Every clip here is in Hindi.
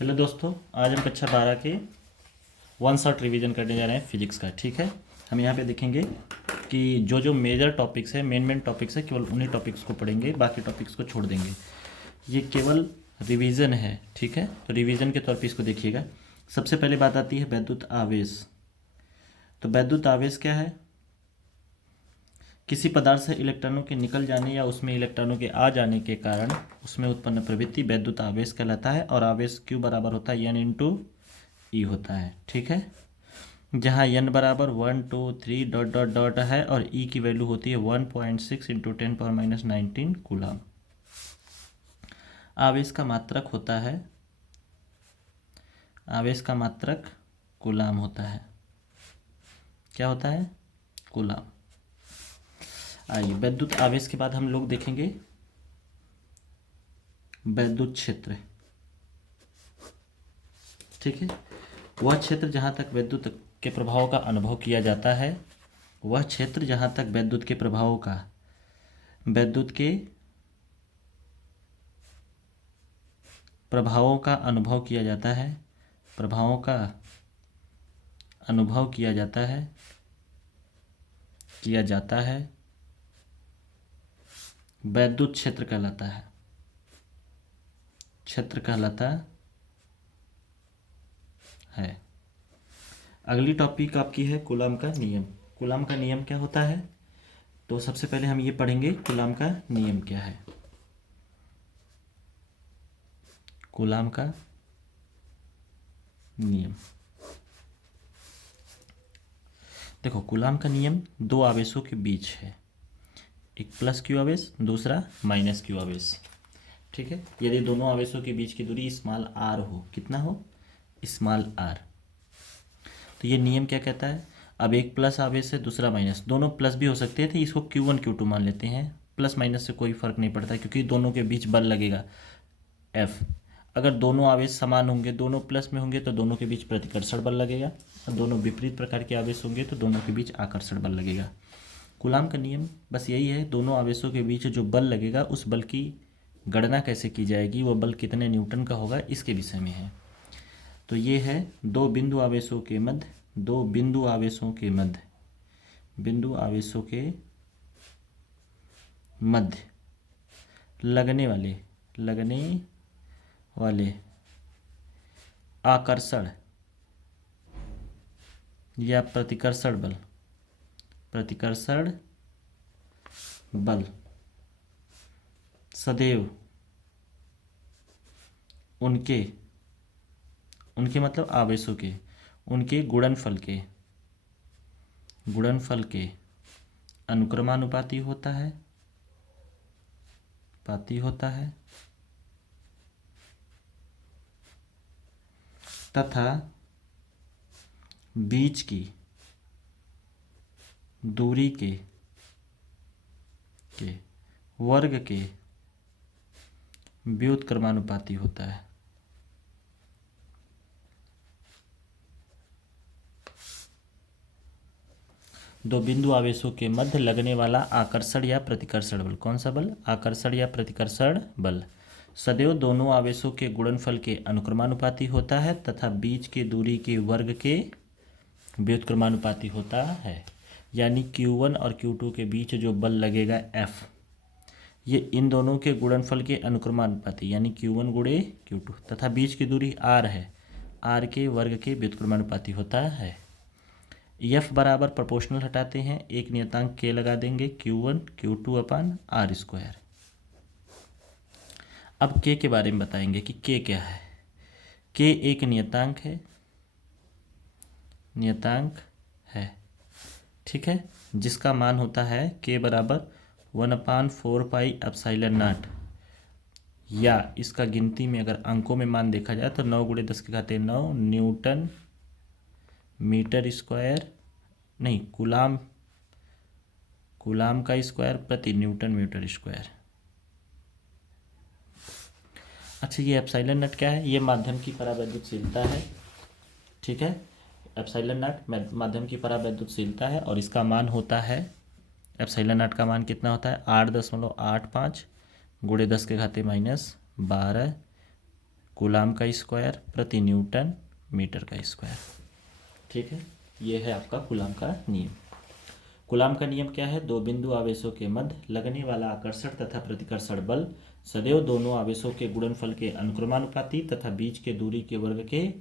हेलो दोस्तों, आज हम कक्षा 12 के वन शॉट रिवीजन करने जा रहे हैं फिजिक्स का। ठीक है, हम यहाँ पे देखेंगे कि जो जो मेजर टॉपिक्स है, मेन टॉपिक्स है, केवल उन्हीं टॉपिक्स को पढ़ेंगे, बाकी टॉपिक्स को छोड़ देंगे। ये केवल रिवीजन है। ठीक है, तो रिवीजन के तौर पे इसको देखिएगा। सबसे पहले बात आती है वैद्युत आवेश। तो वैद्युत आवेश क्या है? किसी पदार्थ से इलेक्ट्रॉनों के निकल जाने या उसमें इलेक्ट्रॉनों के आ जाने के कारण उसमें उत्पन्न प्रवृत्ति वैद्युत आवेश कहलाता है। और आवेश Q बराबर होता है N/E होता है। ठीक है, जहाँ N बराबर 1 2 3 डॉट डॉट डॉट है और E की वैल्यू होती है 1.6 × 10⁻19 कूलम। आवेश का मात्रक होता है, आवेश का मात्रक कूलम होता है। क्या होता है? कूलम। आइए, वैद्युत आवेश के बाद हम लोग देखेंगे वैद्युत क्षेत्र। ठीक है, वह क्षेत्र जहाँ तक विद्युत के प्रभाव का अनुभव किया जाता है, वह क्षेत्र जहाँ तक विद्युत के प्रभाव का, विद्युत के प्रभावों का अनुभव किया जाता है, प्रभावों का अनुभव किया जाता है, वैद्युत क्षेत्र कहलाता है, क्षेत्र कहलाता है। अगली टॉपिक आपकी है कूलम का नियम। कूलम का नियम क्या होता है? तो सबसे पहले हम ये पढ़ेंगे कूलम का नियम क्या है। कूलम का नियम, देखो, कूलम का नियम दो आवेशों के बीच है, एक +Q आवेश, दूसरा -Q आवेश। ठीक है, यदि दोनों आवेशों के बीच की दूरी r हो, कितना हो? r। तो ये नियम क्या कहता है? अब एक प्लस आवेश है, दूसरा माइनस, दोनों प्लस भी हो सकते थे, इसको Q1 Q2 मान लेते हैं। प्लस माइनस से कोई फर्क नहीं पड़ता क्योंकि दोनों के बीच बल लगेगा F। अगर दोनों आवेश समान होंगे, दोनों प्लस में होंगे, तो दोनों के बीच प्रतिकर्षण बल लगेगा, और दोनों विपरीत प्रकार के आवेश होंगे तो दोनों के बीच आकर्षण बल लगेगा। कूलम का नियम बस यही है, दोनों आवेशों के बीच जो बल लगेगा उस बल की गणना कैसे की जाएगी, वो बल कितने न्यूटन का होगा, इसके विषय में है। तो ये है दो बिंदु आवेशों के मध्य, दो बिंदु आवेशों के मध्य, बिंदु आवेशों के मध्य लगने वाले आकर्षण या प्रतिकर्षण बल सदैव उनके मतलब आवेशों के, उनके गुणनफल के अनुक्रमानुपाती होता है तथा बीच की दूरी के वर्ग के व्युत्क्रमानुपाती होता है। दो बिंदु आवेशों के मध्य लगने वाला आकर्षण या प्रतिकर्षण बल, कौन सा बल? आकर्षण या प्रतिकर्षण बल सदैव दोनों आवेशों के गुणनफल के अनुक्रमानुपाती होता है तथा बीच के दूरी के वर्ग के व्युत्क्रमानुपाती होता है। यानी Q1 और Q2 के बीच जो बल लगेगा F, ये इन दोनों के गुणनफल के अनुक्रमानुपाती यानी Q1 × Q2 तथा बीच की दूरी r है, r के वर्ग के व्युत्क्रमानुपाती होता है। F बराबर प्रोपोर्शनल हटाते हैं, एक नियतांक k लगा देंगे, Q1 Q2/r²। अब k के बारे में बताएंगे कि k क्या है। k एक नियतांक है, ठीक है, जिसका मान होता है k बराबर 1/4πε0, या इसका गिनती में अगर अंकों में मान देखा जाए तो 9 × 10⁹ न्यूटन मीटर स्क्वायर, नहीं, कूलाम का स्क्वायर प्रति न्यूटन मीटर स्क्वायर। अच्छा, ये एप्सिलॉन नॉट क्या है? ये माध्यम की परावैद्युतशीलता है। ठीक है, एप्सिलॉन नॉट माध्यम की परावैद्युतशीलता है और इसका मान होता है, एप्सिलॉन नॉट का मान कितना होता है? 8.85 × 10⁻12 कूलाम का स्क्वायर प्रति न्यूटन मीटर का स्क्वायर। ठीक है, ये है आपका कूलाम का नियम। कूलाम का नियम क्या है? दो बिंदु आवेशों के मध्य लगने वाला आकर्षण तथा प्रतिकर्षण बल सदैव दोनों आवेशों के गुणनफल के अनुक्रमानुपाती तथा बीच के दूरी के वर्ग के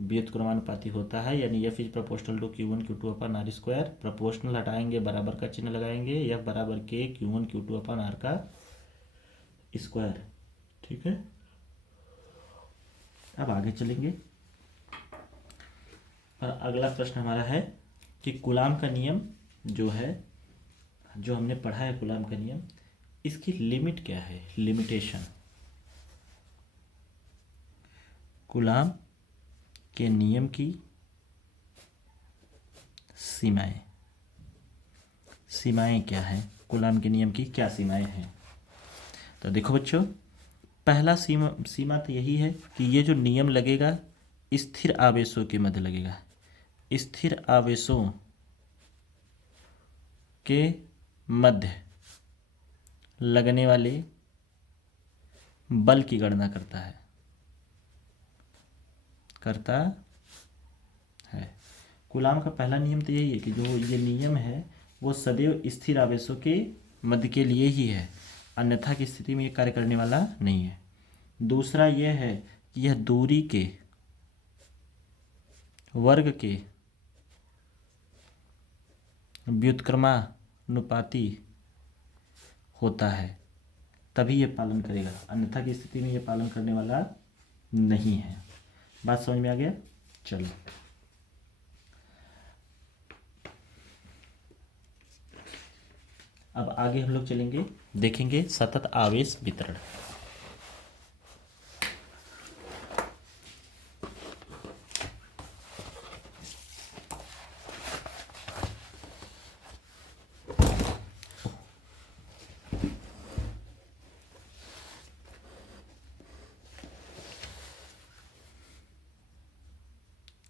व्युत्क्रमानुपाती होता है। यानी F is proportional to Q1 Q2 upon R square. Proportional हटाएंगे, बराबर का चिन्ह लगाएंगे, F बराबर के Q1 Q2 अपन R का स्क्वायर। ठीक है, अब आगे चलेंगे और अगला प्रश्न हमारा है कि कूलाम का नियम जो है, जो हमने पढ़ा है कूलाम का नियम, इसकी लिमिट क्या है? लिमिटेशन। कूलाम के नियम की सीमाएं, सीमाएं क्या है? कूलाम के नियम की क्या सीमाएं हैं? तो देखो बच्चों, पहला सीमा तो यही है कि ये जो नियम लगेगा स्थिर आवेशों के मध्य लगेगा। स्थिर आवेशों के मध्य लगने वाले बल की गणना करता है। कूलाम का पहला नियम तो यही है कि जो ये नियम है वो सदैव स्थिर आवेशों के मध्य के लिए ही है, अन्यथा की स्थिति में ये कार्य करने वाला नहीं है। दूसरा यह है कि यह दूरी के वर्ग के व्युत्क्रमानुपाती होता है, तभी ये पालन करेगा, अन्यथा की स्थिति में ये पालन करने वाला नहीं है। बात समझ में आ गया? चलो अब आगे हम लोग चलेंगे, देखेंगे सतत आवेश वितरण।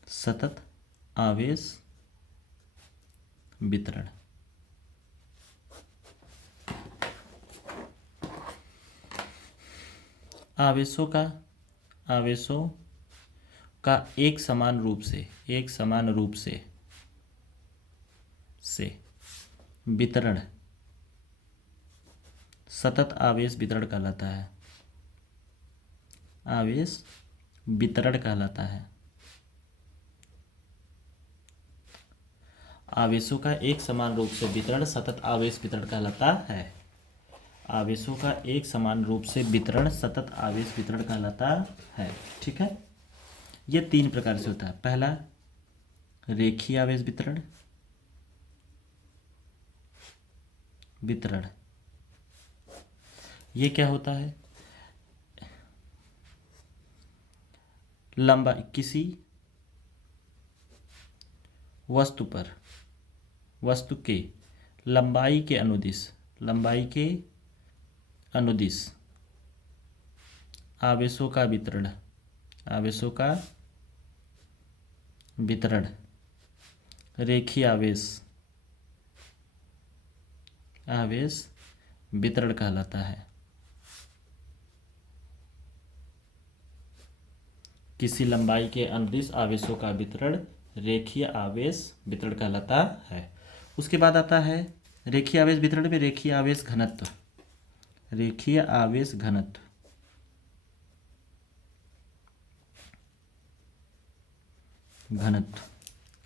सतत आवेश वितरण। आवेशों का एक समान रूप से वितरण सतत आवेश वितरण कहलाता है। आवेश वितरण कहलाता है। आवेशों का एक समान रूप से वितरण सतत आवेश वितरण कहलाता है। आवेशों का एक समान रूप से वितरण सतत आवेश वितरण कहलाता है। ठीक है, ये तीन प्रकार से होता है। पहला रेखीय आवेश वितरण ये क्या होता है? लंबा किसी वस्तु के लंबाई के अनुदिश आवेशों का वितरण रेखीय आवेश वितरण कहलाता है। किसी लंबाई के अनुदिश आवेशों का वितरण रेखीय आवेश वितरण कहलाता है। उसके बाद आता है रेखीय आवेश वितरण में रेखीय आवेश घनत्व।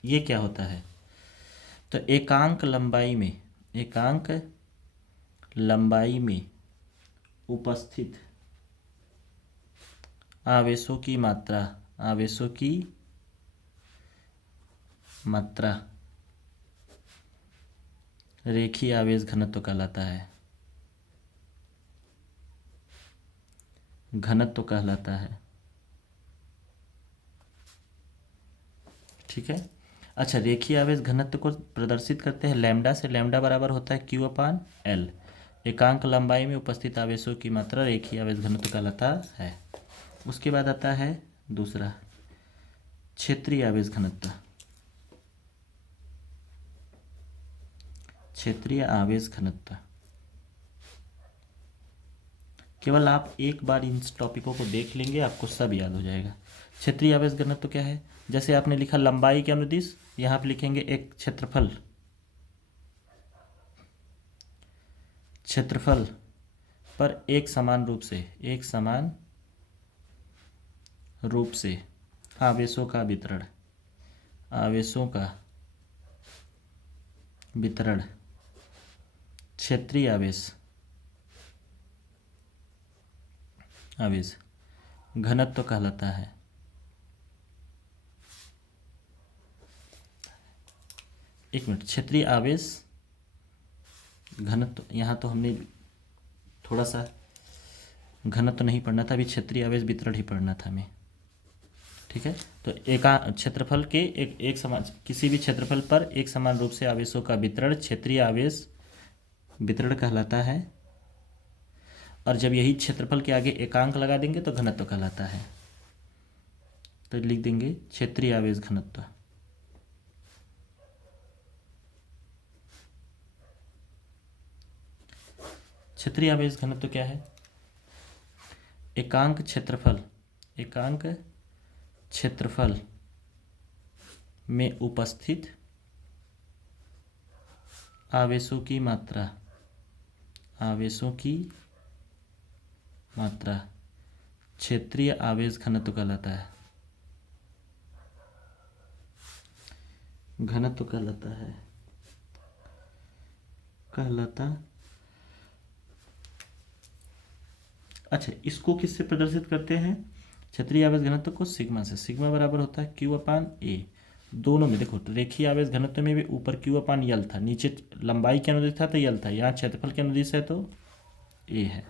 ये क्या होता है? तो एकांक लंबाई में उपस्थित आवेशों की मात्रा रेखीय आवेश घनत्व कहलाता है। ठीक है, अच्छा, रेखीय आवेश घनत्व को प्रदर्शित करते हैं लैम्डा से। लैम्डा बराबर होता है Q/L। एकांक लंबाई में उपस्थित आवेशों की मात्रा रेखीय आवेश घनत्व कहलाता है। उसके बाद आता है दूसरा क्षेत्रीय आवेश घनत्व। केवल आप एक बार इन टॉपिकों को देख लेंगे, आपको सब याद हो जाएगा। क्षेत्रीय आवेश घनत्व तो क्या है? जैसे आपने लिखा लंबाई के अनुदिश, यहाँ पे लिखेंगे एक क्षेत्रफल, क्षेत्रफल पर एक समान रूप से, एक समान रूप से आवेशों का वितरण, आवेशों का वितरण क्षेत्रीय आवेश, आवेश घनत्व कहलाता है। एक मिनट, क्षेत्रीय आवेश घनत्व, यहाँ तो हमने थोड़ा सा घनत्व नहीं पढ़ना था, अभी क्षेत्रीय आवेश वितरण ही पढ़ना था हमें। ठीक है, तो क्षेत्रफल के एक समान, किसी भी क्षेत्रफल पर एक समान रूप से आवेशों का वितरण क्षेत्रीय आवेश वितरण कहलाता है। और जब यही क्षेत्रफल के आगे एकांक लगा देंगे तो घनत्व कहलाता है। तो लिख देंगे क्षेत्रीय आवेश घनत्व। क्षेत्रीय आवेश घनत्व क्या है? एकांक क्षेत्रफल, एकांक क्षेत्रफल में उपस्थित आवेशों की मात्रा, आवेशों की मात्रा क्षेत्रीय आवेश घनत्व कहलाता है, घनत्व कहलाता है, कहलाता। अच्छा, इसको किससे प्रदर्शित करते हैं? क्षेत्रीय आवेश घनत्व को सिग्मा से। सिग्मा बराबर होता है Q अपान ए। दोनों में देखो, रेखीय आवेश घनत्व में भी ऊपर Q अपान यल था, नीचे लंबाई के अनुदिश था तो यल था, यहाँ क्षेत्रफल के अनुदिश है तो ए है।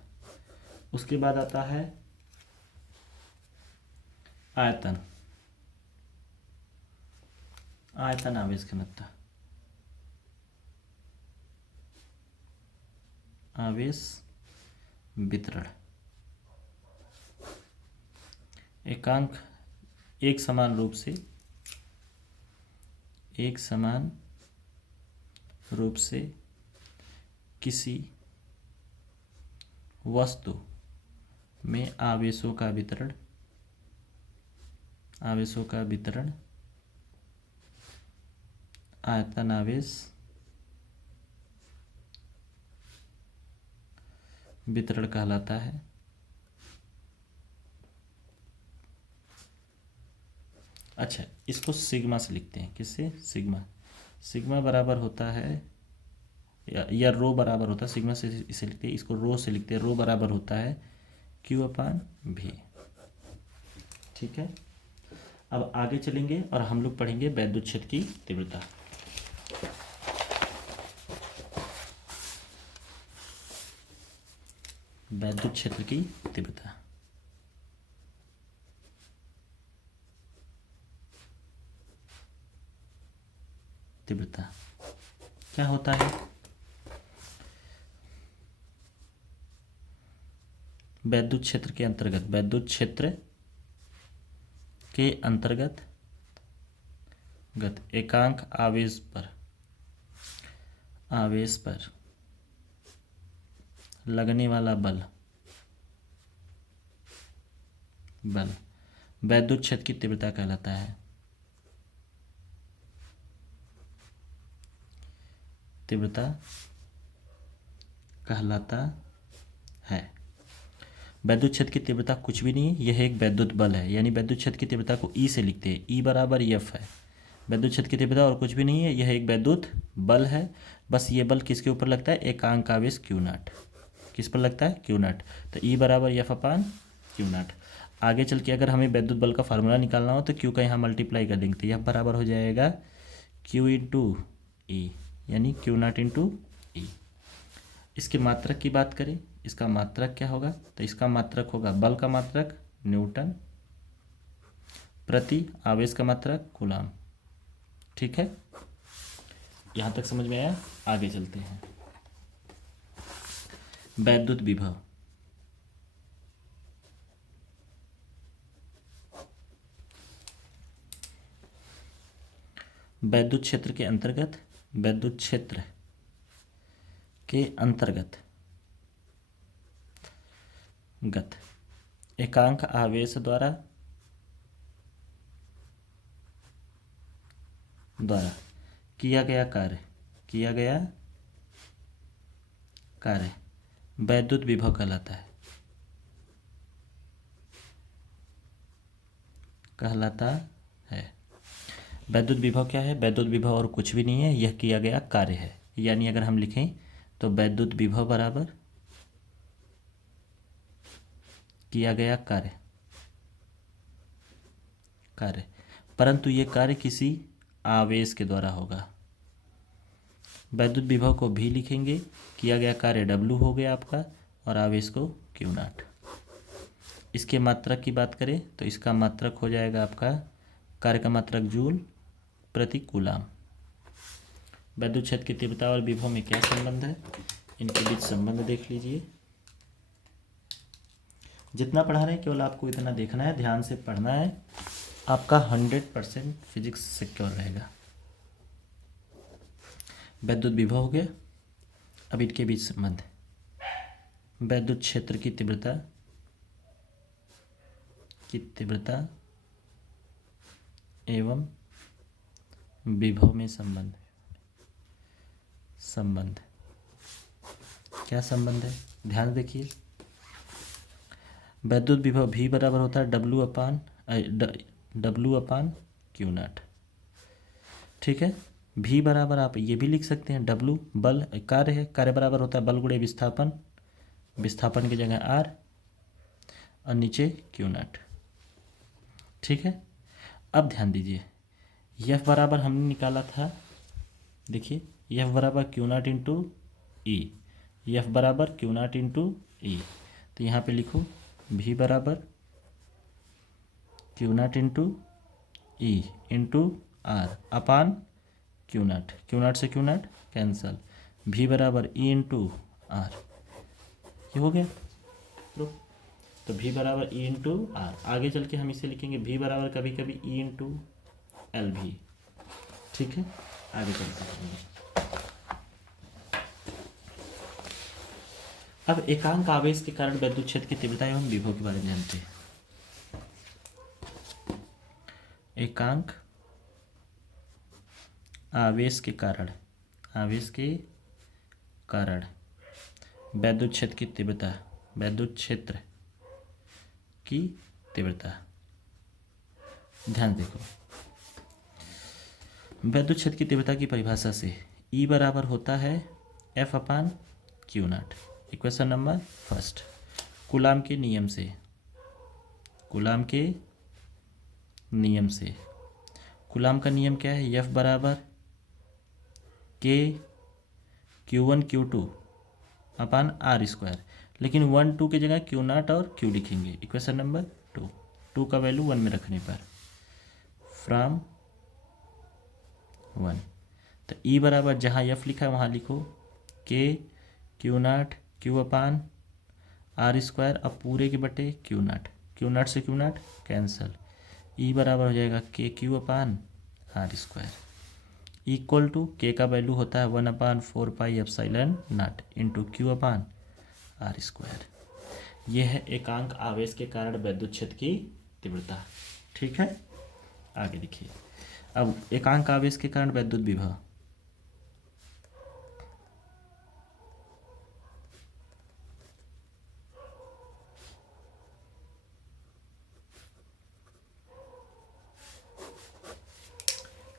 उसके बाद आता है आयतन, आयतन आवेश घनत्व, आवेश वितरण। एकांक एक समान रूप से, एक समान रूप से किसी वस्तु में आवेशों का वितरण, आवेशों का वितरण आयतन आवेश वितरण कहलाता है। अच्छा, इसको सिग्मा से लिखते हैं। किससे? सिग्मा। सिग्मा बराबर होता है या रो बराबर होता है, सिग्मा से इसे लिखते हैं, इसको रो से लिखते हैं। रो बराबर होता है Q अपान V। ठीक है, अब आगे चलेंगे और हम लोग पढ़ेंगे वैद्युत क्षेत्र की तीव्रता। वैद्युत क्षेत्र की तीव्रता, तीव्रता क्या होता है? वैद्युत क्षेत्र के अंतर्गत, वैद्युत क्षेत्र के अंतर्गत एकांक आवेश पर, आवेश पर लगने वाला बल, बल वैद्युत क्षेत्र की तीव्रता कहलाता है। तीव्रता कहलाता है। वैद्युत क्षेत्र की तीव्रता कुछ भी नहीं है, यह एक वैद्युत बल है। यानी वैद्युत क्षेत्र की तीव्रता को ई से लिखते हैं, ई बराबर एफ है। वैद्युत क्षेत्र की तीव्रता और कुछ भी नहीं है, यह एक वैद्युत बल है। बस ये बल किसके ऊपर लगता है? एकांक आवेश क्यू नॉट। किस पर लगता है? Q not. तो ई बराबर एफ अपान क्यू नॉट। आगे चल के अगर हमें वैद्युत बल का फार्मूला निकालना हो तो क्यू का यहाँ मल्टीप्लाई कर देंगे, तो यह बराबर हो जाएगा क्यू इंटू ई, यानी क्यू नॉट इंटू ई। इसके मात्रक की बात करें, इसका मात्रक क्या होगा? तो इसका मात्रक होगा, बल का मात्रक न्यूटन प्रति आवेश का मात्रक कूलम। ठीक है, यहाँ तक समझ में आया? आगे चलते हैं। वैद्युत विभव, वैद्युत क्षेत्र के अंतर्गत, वैद्युत क्षेत्र के अंतर्गत गत एकांक आवेश द्वारा किया गया कार्य वैद्युत विभव कहलाता है। वैद्युत विभव क्या है? वैद्युत विभव और कुछ भी नहीं है, यह किया गया कार्य है। यानी अगर हम लिखें तो वैद्युत विभव बराबर किया गया कार्य, परंतु ये कार्य किसी आवेश के द्वारा होगा। वैद्युत विभव को भी लिखेंगे, किया गया कार्य W हो गया आपका, और आवेश को Q0। इसके मात्रक की बात करें तो इसका मात्रक हो जाएगा आपका, कार्य का मात्रक जूल प्रति कूलाम। वैद्युत क्षेत्र की तीव्रता और विभव में क्या संबंध है? इनके बीच संबंध देख लीजिए। जितना पढ़ा रहे हैं केवल आपको इतना देखना है, ध्यान से पढ़ना है, आपका 100% फिजिक्स सिक्योर रहेगा। वैद्युत विभव हो गया। अब इनके बीच संबंध, वैद्युत क्षेत्र की तीव्रता एवं विभव में संबंध क्या संबंध है? ध्यान देखिए। वैद्युत विभव भी बराबर होता है W अपान Q0। ठीक है। भी बराबर आप ये भी लिख सकते हैं, W बल कार्य है, कार्य बराबर होता है बल गुणे विस्थापन की जगह R और नीचे Q0। ठीक है। अब ध्यान दीजिए, F बराबर हमने निकाला था, देखिए F बराबर Q0 इंटू ई, F बराबर Q0 इंटू ई। तो यहाँ पे लिखो V बराबर Q0 into E into R upon Q0 से Q0 कैंसल, V बराबर E इंटू आर। ये हो गया। तो V बराबर E इंटू आर। आगे चल के हम इसे लिखेंगे V बराबर कभी कभी E इंटू एल भी। ठीक है, आगे चलते हैं। अब एकांक आवेश के कारण वैद्युत क्षेत्र की तीव्रता एवं विभव के बारे में जानते हैं। एकांक आवेश के कारण वैद्युत क्षेत्र की तीव्रता, ध्यान देखो, वैद्युत क्षेत्र की तीव्रता की परिभाषा से E बराबर होता है F अपान Q0। Equation number first, coulomb के नियम से कूलाम का नियम क्या है? F बराबर K Q1 Q2 upon R square, लेकिन 1 2 की जगह Q0 और Q लिखेंगे। इक्वेशन नंबर 2 का वैल्यू 1 में रखने पर फ्रॉम 1। तो E बराबर जहाँ F लिखा है वहाँ लिखो K Q0 Q upon R square, अब पूरे के बटे Q0 से Q0 कैंसल, E बराबर हो जाएगा K Q upon R square equal to K का वैल्यू होता है 1/4 pi epsilon naught into Q upon R square. यह है एकांक आवेश के कारण वैद्युत क्षेत्र की तीव्रता। ठीक है, आगे देखिए। अब एकांक आवेश के कारण वैद्युत विभव,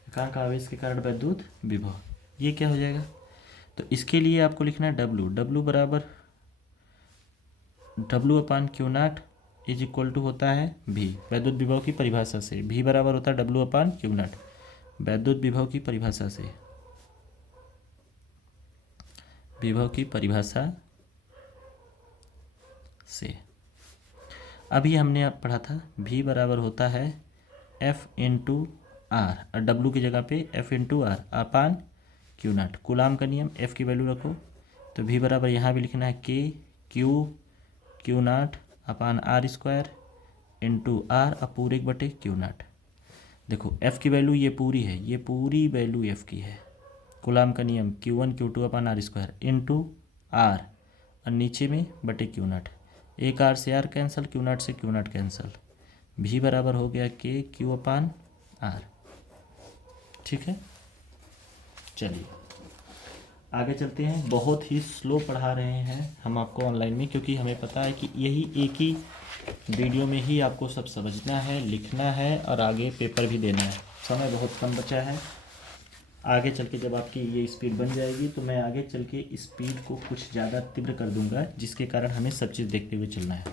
एकांक आवेश के कारण वैद्युत विभव, ये क्या हो जाएगा? तो इसके लिए आपको लिखना है W बराबर W upon Q0 is equal to होता है V। वैद्युत विभव की परिभाषा से V बराबर होता है W अपान Q0। वैद्युत विभव की परिभाषा से अभी हमने आप पढ़ा था V बराबर होता है F इंटू आर, और W की जगह पे F into R upon Q0। Coulomb का नियम, F की वैल्यू रखो, तो V बराबर यहाँ भी लिखना है K Q0 upon R square into R और पूरे एक बटे Q0। देखो F की वैल्यू ये पूरी है, ये पूरी वैल्यू F की है। कूलाम का नियम Q1 Q2 upon R square into R और नीचे में बटे Q0। एक आर से आर कैंसिल, क्यू नॉट से क्यू नॉट कैंसिल, भी बराबर हो गया के क्यू अपान आर। ठीक है, चलिए आगे चलते हैं। बहुत ही स्लो पढ़ा रहे हैं हम आपको ऑनलाइन में, क्योंकि हमें पता है कि यही एक ही वीडियो में ही आपको सब समझना है, लिखना है और आगे पेपर भी देना है। समय बहुत कम बचा है। आगे चल के जब आपकी ये स्पीड बन जाएगी तो मैं आगे चल के स्पीड को कुछ ज़्यादा तीव्र कर दूंगा, जिसके कारण हमें सब चीज़ देखते हुए चलना है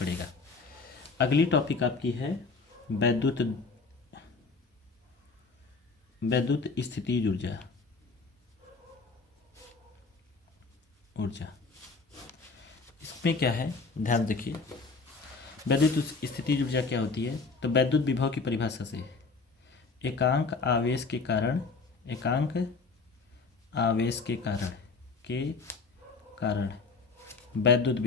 पड़ेगा। अगली टॉपिक आपकी है वैद्युत स्थितिज ऊर्जा। इसमें क्या है, ध्यान देखिए। वैद्युत स्थितिज ऊर्जा क्या होती है? तो वैद्युत विभव की परिभाषा से एकांक आवेश के कारण वैद्युत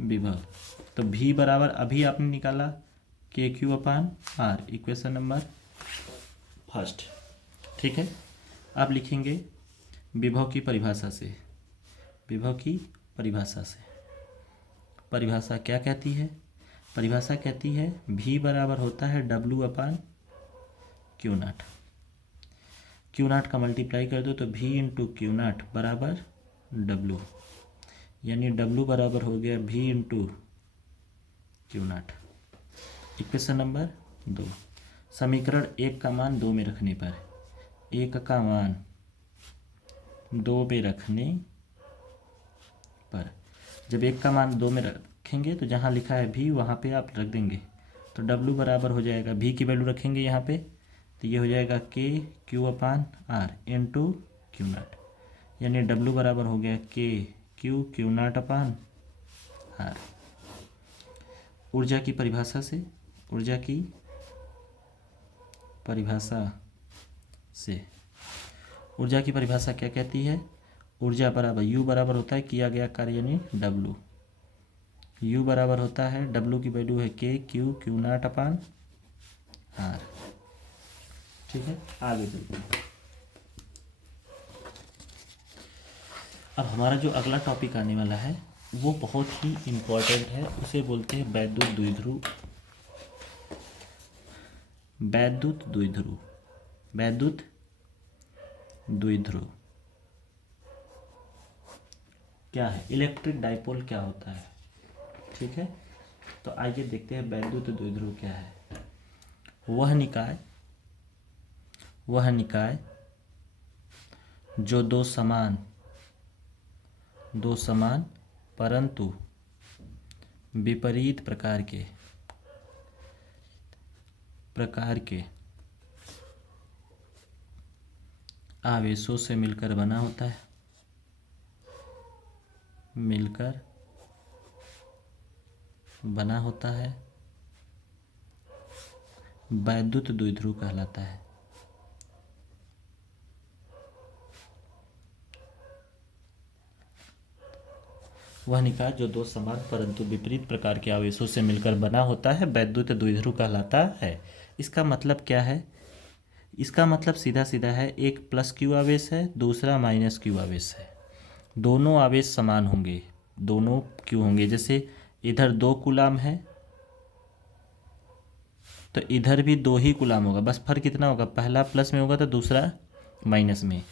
विभव तो V बराबर अभी आपने निकाला K Q upon R, equation number first. ठीक है, अब लिखेंगे विभव की परिभाषा से। परिभाषा क्या कहती है? परिभाषा कहती है V बराबर होता है W upon Q naught. Q naught का मल्टीप्लाई कर दो तो V इंटू क्यू नाट बराबर W, यानी W बराबर हो गया V into Q naught. Equation number 2, समीकरण 1 का मान 2 में रखने पर, 1 का मान 2 पे रखने पर, जब 1 का मान 2 में रखेंगे तो जहाँ लिखा है V वहाँ पे आप रख देंगे, तो W बराबर हो जाएगा, V की वैल्यू रखेंगे यहाँ पे तो ये हो जाएगा K Q upon R into Q naught, यानी W बराबर हो गया के क्यू नाट अपान आर। ऊर्जा की परिभाषा क्या कहती है? ऊर्जा बराबर U बराबर होता है किया गया कार्य यानी W। U बराबर होता है, W की वैल्यू है के क्यू नाट अपान आर। ठीक है, आगे चलते हैं। अब हमारा जो अगला टॉपिक आने वाला है वो बहुत ही इम्पोर्टेंट है, उसे बोलते हैं वैद्युत द्विध्रुव। क्या है? इलेक्ट्रिक डाइपोल क्या होता है? ठीक है, तो आइए देखते हैं वैद्युत द्विध्रुव क्या है। वह निकाय जो दो समान परंतु विपरीत प्रकार के आवेशों से मिलकर बना होता है वैद्युत द्विध्रुव कहलाता है। वह निकाय जो दो समान परंतु विपरीत प्रकार के आवेशों से मिलकर बना होता है वैद्युत द्विध्रुव कहलाता है। इसका मतलब क्या है? इसका मतलब सीधा सीधा है, एक प्लस क्यू आवेश है, दूसरा माइनस क्यू आवेश है। दोनों आवेश समान होंगे, दोनों क्यू होंगे। जैसे इधर 2 कूलाम है तो इधर भी 2 ही कूलाम होगा, बस फर्क कितना होगा, पहला प्लस में होगा तो दूसरा माइनस में।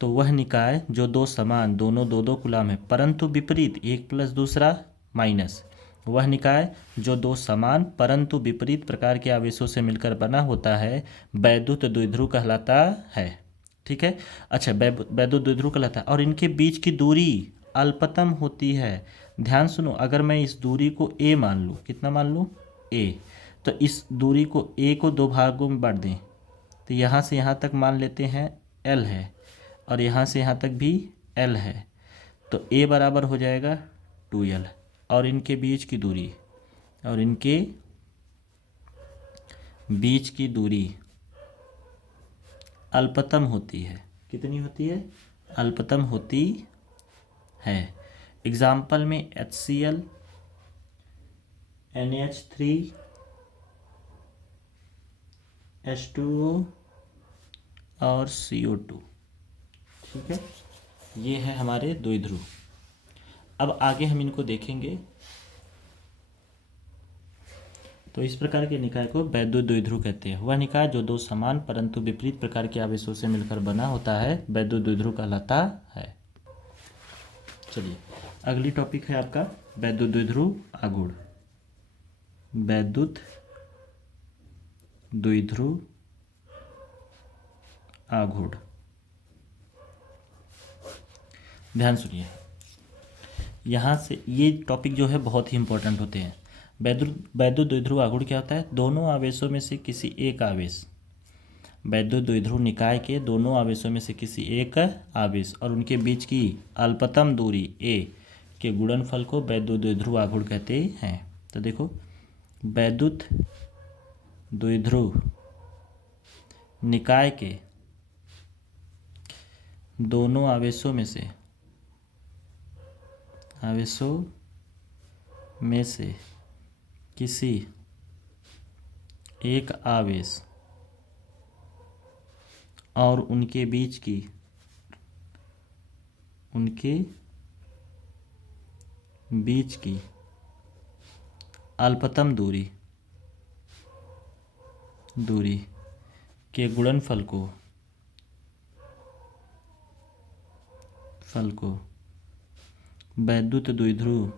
तो वह निकाय जो दो समान, दोनों 2 कूलाम है परंतु विपरीत, एक प्लस दूसरा माइनस, वह निकाय जो दो समान परंतु विपरीत प्रकार के आवेशों से मिलकर बना होता है वैद्युत द्विध्रुव कहलाता है। ठीक है, अच्छा, वैद्युत द्विध्रुव कहलाता है। और इनके बीच की दूरी अल्पतम होती है। ध्यान सुनो, अगर मैं इस दूरी को a मान लूँ, कितना मान लूँ? a, तो इस दूरी को a को 2 भागों में बांट दें तो यहाँ से यहाँ तक मान लेते हैं l है और यहाँ से यहाँ तक भी l है, तो a बराबर हो जाएगा 2l। और इनके बीच की दूरी अल्पतम होती है। कितनी होती है? अल्पतम होती है। एग्जाम्पल में HCl, NH3, H2O और CO2। ठीक है, ये है हमारे द्विध्रुव। अब आगे हम इनको देखेंगे। तो इस प्रकार के निकाय को वैद्युत द्विध्रुव कहते हैं। वह निकाय जो दो समान परंतु विपरीत प्रकार के आवेशों से मिलकर बना होता है वैद्युत द्विध्रुव कहलाता है। चलिए अगली टॉपिक है आपका वैद्युत द्विध्रुव आघूर्ण। वैद्युत द्विध्रुव आघूर्ण, ध्यान सुनिए। यहाँ से ये टॉपिक जो है बहुत ही इंपॉर्टेंट होते हैं। वैद्युत द्विध्रुव आघूर्ण क्या होता है? दोनों आवेशों में से किसी एक आवेश, वैद्युत द्विध्रुव निकाय के दोनों आवेशों में से किसी एक आवेश और उनके बीच की अल्पतम दूरी a के गुणनफल को वैद्युत द्विध्रुव आघूर्ण कहते हैं। तो देखो, वैद्युत द्विध्रुव निकाय के दोनों आवेशों में से किसी एक आवेश और उनके बीच की अल्पतम दूरी के गुणनफल को वैद्युत द्विध्रुव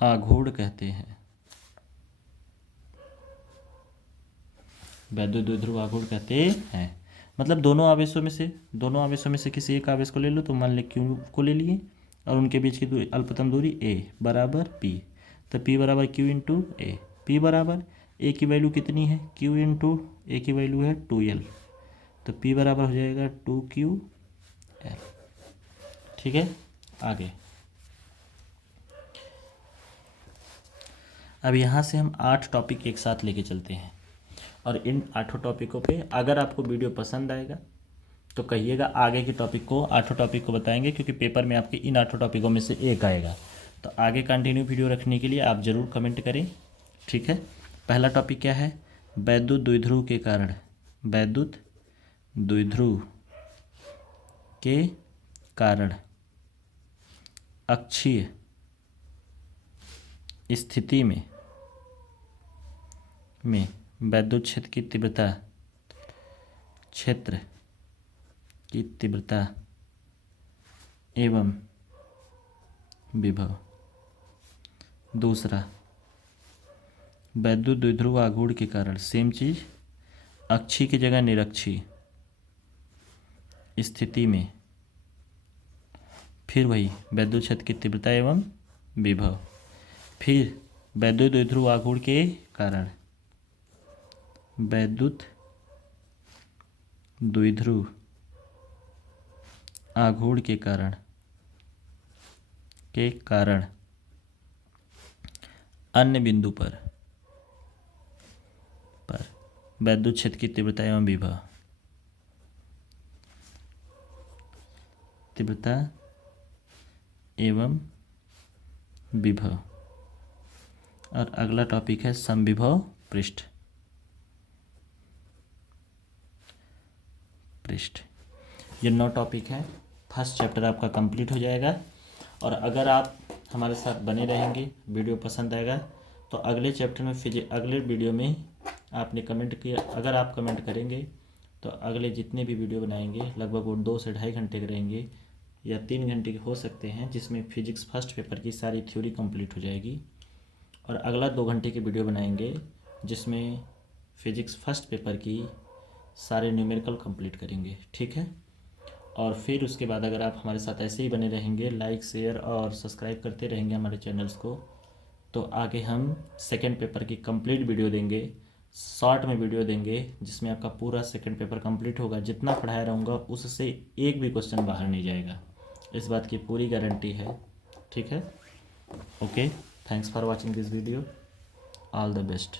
आघूर्ण कहते हैं। वैद्युत द्विध्रुव आघूर्ण कहते हैं मतलब दोनों आवेशों में से किसी एक आवेश को ले लो। तो मान ले Q को ले लिए और उनके बीच की दूरी अल्पतम दूरी A बराबर P। तो P बराबर Q इंटू A। P बराबर A की वैल्यू कितनी है? Q इंटू A की वैल्यू है 2L। तो P बराबर हो जाएगा 2QL। ठीक है, आगे अब यहाँ से हम 8 टॉपिक एक साथ लेके चलते हैं और इन 8 टॉपिकों पे अगर आपको वीडियो पसंद आएगा तो कहिएगा, आगे के टॉपिक को 8 टॉपिक को बताएंगे क्योंकि पेपर में आपके इन 8 टॉपिकों में से एक आएगा। तो आगे कंटिन्यू वीडियो रखने के लिए आप ज़रूर कमेंट करें। ठीक है, पहला टॉपिक क्या है? वैद्युत द्विध्रुव के कारण, वैद्युत द्विध्रुव के कारण अक्षीय स्थिति में वैद्युत क्षेत्र की तीव्रता एवं विभव। दूसरा, वैद्युत द्विध्रुव आघूर्ण के कारण सेम चीज, अक्षीय की जगह निरक्षीय स्थिति में फिर वही वैद्युत क्षेत्र की तीव्रता एवं विभव। फिर वैद्युत द्विध्रुव आघूर्ण के कारण, वैद्युत द्विध्रुव आघूर्ण के कारण अन्य बिंदु पर वैद्युत क्षेत्र की तीव्रता एवं विभव, और अगला टॉपिक है समविभव पृष्ठ। ये 9 टॉपिक है। फर्स्ट चैप्टर आपका कंप्लीट हो जाएगा। और अगर आप हमारे साथ बने रहेंगे, वीडियो पसंद आएगा तो अगले चैप्टर में अगले वीडियो में आपने कमेंट किया, अगर आप कमेंट करेंगे तो अगले जितने भी वीडियो बनाएंगे लगभग वो 2 से 2.5 घंटे के रहेंगे या 3 घंटे के हो सकते हैं, जिसमें फिजिक्स फर्स्ट पेपर की सारी थ्योरी कंप्लीट हो जाएगी। और अगला 2 घंटे की वीडियो बनाएंगे जिसमें फिजिक्स फर्स्ट पेपर की सारे न्यूमेरिकल कंप्लीट करेंगे। ठीक है, और फिर उसके बाद अगर आप हमारे साथ ऐसे ही बने रहेंगे, लाइक शेयर और सब्सक्राइब करते रहेंगे हमारे चैनल्स को, तो आगे हम सेकंड पेपर की कंप्लीट वीडियो देंगे, शॉर्ट में वीडियो देंगे जिसमें आपका पूरा सेकंड पेपर कंप्लीट होगा। जितना पढ़ाया रहूँगा उससे एक भी क्वेश्चन बाहर नहीं जाएगा, इस बात की पूरी गारंटी है। ठीक है, okay, thanks for watching this video, all the best.